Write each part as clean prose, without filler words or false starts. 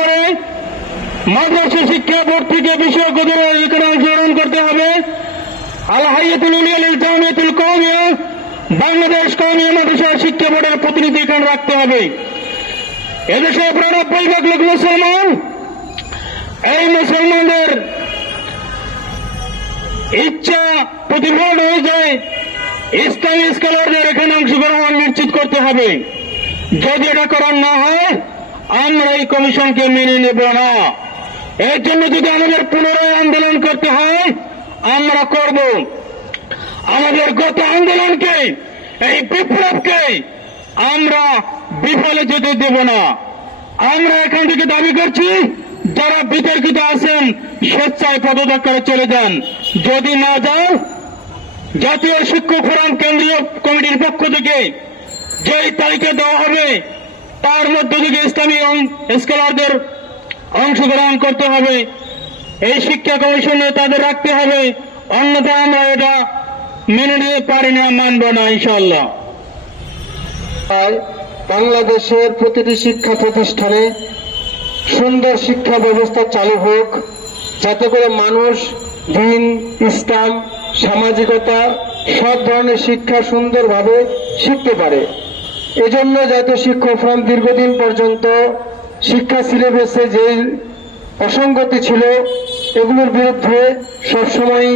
করে মাদ্রাসা শিক্ষা বোর্ড থেকে বিষয়গত এখানে অংশগ্রহণ করতে হবে। আল হাইয়াতুল উলিয়া লিল জামিয়াতুল কওমিয়া বাংলাদেশ কওমিয়া মাদ্রাসা শিক্ষা বোর্ডের প্রতিনিধি এখানে রাখতে হবে। এদেশে ৯৫ লাখ মুসলমান, এই মুসলমানদের ইচ্ছা প্রতিফলন হয়ে যায় ইসলামী স্কলারদের এখানে অংশগ্রহণ নিশ্চিত করতে হবে। যদি এটা করার না হয় আমরা এই কমিশনকে মেনে নেব না। এর জন্য যদি আমাদের পুনরায় আন্দোলন করতে হয় আমরা করব। আমাদের গত আন্দোলনকে, এই বিপ্লবকে আমরা বিফলে যেতে দেব না। আমরা এখান থেকে দাবি করছি যারা বিতর্কিত আছেন স্বেচ্ছায় পদত্যাগ করে চলে যান। যদি না যান, জাতীয় শিক্ষক ফোরাম কেন্দ্রীয় কমিটির পক্ষ থেকে যেই তালিকা দেওয়া হবে তার মধ্য থেকে ইসলামী স্কলারদের অংশগ্রহণ করতে হবে। এই শিক্ষা কমিশনে তাদের রাখতে হবে, অন্যথায় আমরা এটা মেনে নিতে পারি না, মানব না ইনশাআল্লাহ। বাংলাদেশের প্রতিটি শিক্ষা প্রতিষ্ঠানে সুন্দর শিক্ষা ব্যবস্থা চালু হোক, যাতে করে মানুষ দিন, ইসলাম, সামাজিকতা সব ধরনের শিক্ষা সুন্দরভাবে শিখতে পারে। এজন্য জাতীয় শিক্ষক ফোরাম দীর্ঘদিন পর্যন্ত শিক্ষা সিলেবাসে যে অসঙ্গতি ছিল এগুলোর বিরুদ্ধে সবসময়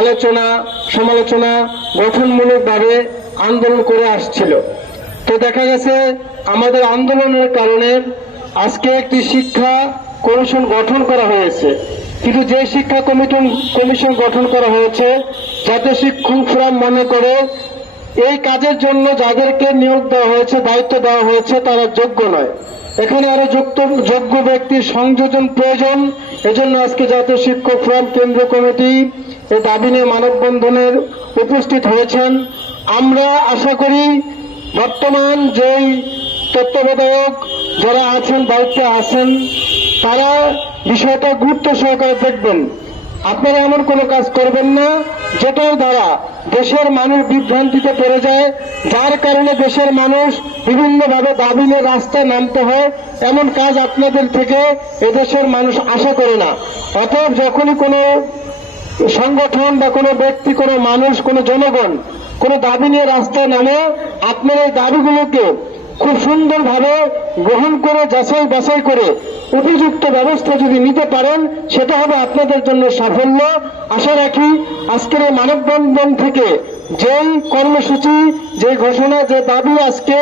আলোচনা, সমালোচনা, গঠনমূলকভাবে আন্দোলন করে আসছিল। তো দেখা গেছে আমাদের আন্দোলনের কারণে আজকে একটি শিক্ষা কমিশন গঠন করা হয়েছে। কিন্তু যে শিক্ষা কমিশন গঠন করা হয়েছে, জাতীয় শিক্ষক ফোরাম মনে করে এই কাজের জন্য যাদেরকে নিয়োগ দেওয়া হয়েছে, দায়িত্ব দেওয়া হয়েছে, তারা যোগ্য নয়। এখানে আরো যোগ্য ব্যক্তির সংযোজন প্রয়োজন। এজন্য আজকে জাতীয় শিক্ষক ফোরাম কেন্দ্রীয় কমিটি এই দাবি নিয়ে মানববন্ধনের উপস্থিত হয়েছেন। আমরা আশা করি বর্তমান যেই তত্ত্বাবধায়ক যারা আছেন, দায়িত্বে আছেন, তারা বিষয়টা গুরুত্ব সহকারে দেখবেন। আপনারা এমন কোনো কাজ করবেন না যেটার দ্বারা দেশের মানুষ বিভ্রান্তিতে পড়ে যায়, যার কারণে দেশের মানুষ বিভিন্নভাবে দাবি নিয়ে রাস্তায় নামতে হয়। এমন কাজ আপনাদের থেকে এদেশের মানুষ আশা করে না। অতএব যখনই কোনো সংগঠন বা কোনো ব্যক্তি, কোনো মানুষ, কোনো জনগণ কোনো দাবি নিয়ে রাস্তায় নামে, আপনারা এই দাবিগুলোকে খুব সুন্দরভাবে গ্রহণ করে যাচাই বাছাই করে উপযুক্ত ব্যবস্থা যদি নিতে পারেন, সেটা হবে আপনাদের জন্য সাফল্য। আশা রাখি আজকের এই মানববন্ধন থেকে যেই কর্মসূচি, যে ঘোষণা, যে দাবি আজকে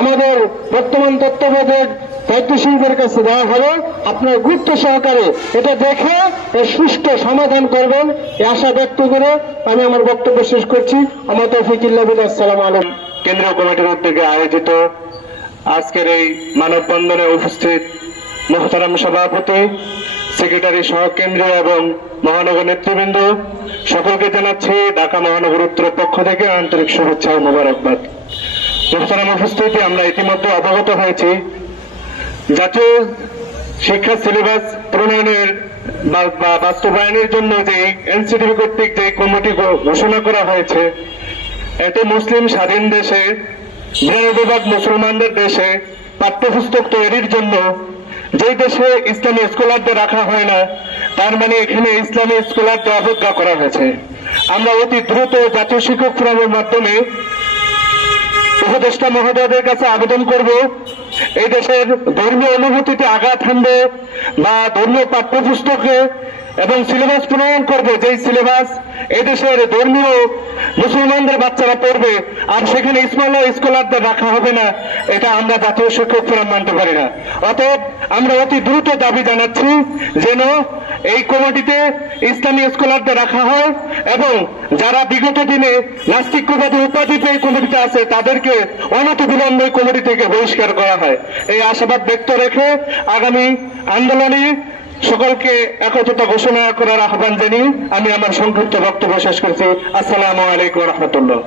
আমাদের বর্তমান তত্ত্বাবধায়ক দায়িত্বশীলদের কাছে দেওয়া হবে, আপনারা গুরুত্ব সহকারে এটা দেখে এর সুষ্ঠু সমাধান করবেন, এই আশা ব্যক্ত করে আমি আমার বক্তব্য শেষ করছি। আমার তৌফিকুল্লাহ বিল্লাহ। আসসালামু আলাইকুম। কেন্দ্রীয় কমিটির উদ্যোগে আয়োজিত আজকের এই মানববন্ধনে উপস্থিত মোহতারাম সভাপতি, সেক্রেটারি সহ কেন্দ্রীয় এবং মহানগর নেতৃবৃন্দ সকলকে জানাচ্ছি ঢাকা মহানগর উত্তরের পক্ষ থেকে আন্তরিক শুভেচ্ছা ও মোবারকবাদ। মোহতারাম উপস্থিতি, আমরা ইতিমধ্যে অবগত হয়েছি জাতীয় শিক্ষা সিলেবাস প্রণয়নের বা বাস্তবায়নের জন্য যে এনসিটিভি কর্তৃক যে কমিটি ঘোষণা করা হয়েছে, এতে মুসলিম স্বাধীন দেশে ৯২ মুসলমানদের দেশে পাঠ্যপুস্তক তৈরির জন্য যে দেশে ইসলামী স্কলারদের রাখা হয় না, তার মানে এখানে ইসলামী স্কলারদের অবজ্ঞা করা হয়েছে। আমরা অতি দ্রুত জাতীয় শিক্ষক ফোরামের মাধ্যমে উপদেষ্টা মহোদয়দের কাছে আবেদন করব, এই দেশের ধর্মীয় অনুভূতিতে আঘাত হানবে বা ধর্মীয় পাঠ্যপুস্তকে এবং সিলেবাস প্রণয়ন করবে, যেই সিলেবাস এদেশের ধর্মীয় মুসলমানদের বাচ্চারা পড়বে, আর সেখানে স্কলারদের রাখা হবে না, এটা আমরা জাতীয় শিক্ষক ফোরাম মানতে পারি না। অতএব আমরা অতি দ্রুত দাবি জানাচ্ছি যেন এই কমিটিতে ইসলামী স্কলারদের রাখা হয় এবং যারা বিগত দিনে নাস্তিক্যবাদী উপাধি পেয়ে কমিটিতে আছে তাদেরকে অনতিবিলম্বে কমিটি থেকে বহিষ্কার করা হয়। এই আশাবাদ ব্যক্ত রেখে আগামী আন্দোলনে সকলকে একত্রতা ঘোষণা করার আহ্বান জানিয়ে আমি আমার সংক্ষিপ্ত বক্তব্য শেষ করছি। আসসালামু আলাইকুম ওয়া রাহমাতুল্লাহ।